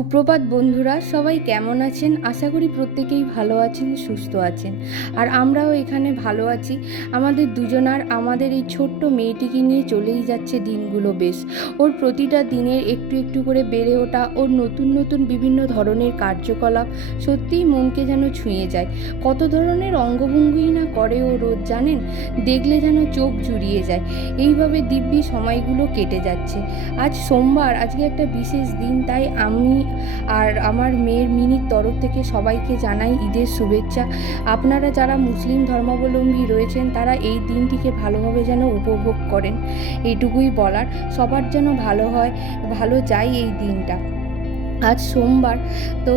সুপ্রভাত বন্ধুরা, সবাই কেমন আছেন? আশা করি প্রত্যেকেই ভালো আছেন, সুস্থ আছেন। আর আমরাও এখানে ভালো আছি। আমাদের দুজনার আমাদের এই ছোট্ট মেয়েটিকে নিয়ে চলেই যাচ্ছে দিনগুলো বেশ। ওর প্রতিটা দিনের একটু একটু করে বেড়ে ওঠা, ওর নতুন নতুন বিভিন্ন ধরনের কার্যকলাপ সত্যিই মনকে যেন ছুঁয়ে যায়। কত ধরনের অঙ্গভঙ্গি না করে ও রোজ, জানেন? দেখলে যেন চোখ জুড়িয়ে যায়। এইভাবে দিব্যি সময়গুলো কেটে যাচ্ছে। আজ সোমবার, আজকে একটা বিশেষ দিন, তাই আমি আর আমার মেয়ের মিনির তরফ থেকে সবাইকে জানাই ঈদের শুভেচ্ছা। আপনারা যারা মুসলিম ধর্মাবলম্বী রয়েছেন, তারা এই দিনটিকে ভালোভাবে যেন উপভোগ করেন। এইটুকুই বলার। সবার যেন ভালো হয়, ভালো যায় এই দিনটা। আজ সোমবার। তো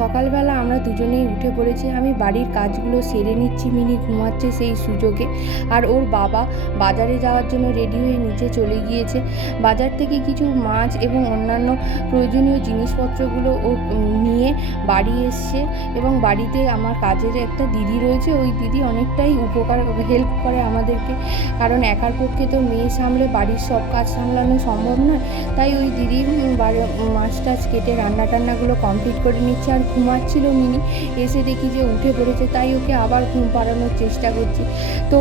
সকালবেলা আমরা দুজনেই উঠে পড়েছি। আমি বাড়ির কাজগুলো সেরে নিচ্ছি, মিনি ঘুমাচ্ছে সেই সুযোগে। আর ওর বাবা বাজারে যাওয়ার জন্য রেডি হয়ে নিচে চলে গিয়েছে। বাজার থেকে কিছু মাছ এবং অন্যান্য প্রয়োজনীয় জিনিসপত্রগুলো ও নিয়ে বাড়ি এসছে এবং বাড়িতে আমার কাজের একটা দিদি রয়েছে, ওই দিদি অনেকটাই উপকার হেল্প করে আমাদেরকে। কারণ একার পক্ষে তো মেয়ে সামলে বাড়ির সব কাজ সামলানো সম্ভব নয়। তাই ওই দিদি মাছ টাছ কেটে রান্না টান্নাগুলো কমপ্লিট করে নিচ্ছে আর ঘুমাচ্ছিল মিনি। এসে দেখি যে উঠে পড়েছে, তাই ওকে আবার ঘুম পাড়ানোর চেষ্টা করছি। তো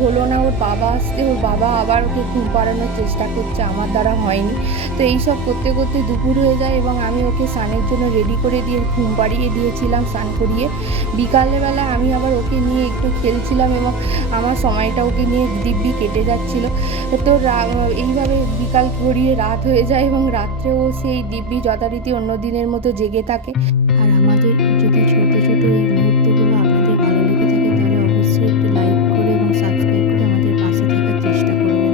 হলো না ওর বাবা আসতে, ওর বাবা আবার ওকে ঘুম পাড়ানোর চেষ্টা করছে, আমার দ্বারা হয়নি। তো এইসব করতে করতে দুপুর হয়ে যায় এবং আমি ওকে স্নানের জন্য রেডি করে দিয়ে ঘুম পাড়িয়ে দিয়েছিলাম, স্নান করিয়ে। বিকালবেলা আমি আবার ওকে নিয়ে একটু খেলছিলাম এবং আমার সময়টা ওকে নিয়ে দিব্যি কেটে যাচ্ছিল। তো এইভাবে বিকাল ঘড়িয়ে রাত হয়ে যায় এবং রাত্রেও সেই দিব্যি যথারীতি অন্য দিনের মতো জেগে থাকে। আর আমাদের যদি ছোটো ছোট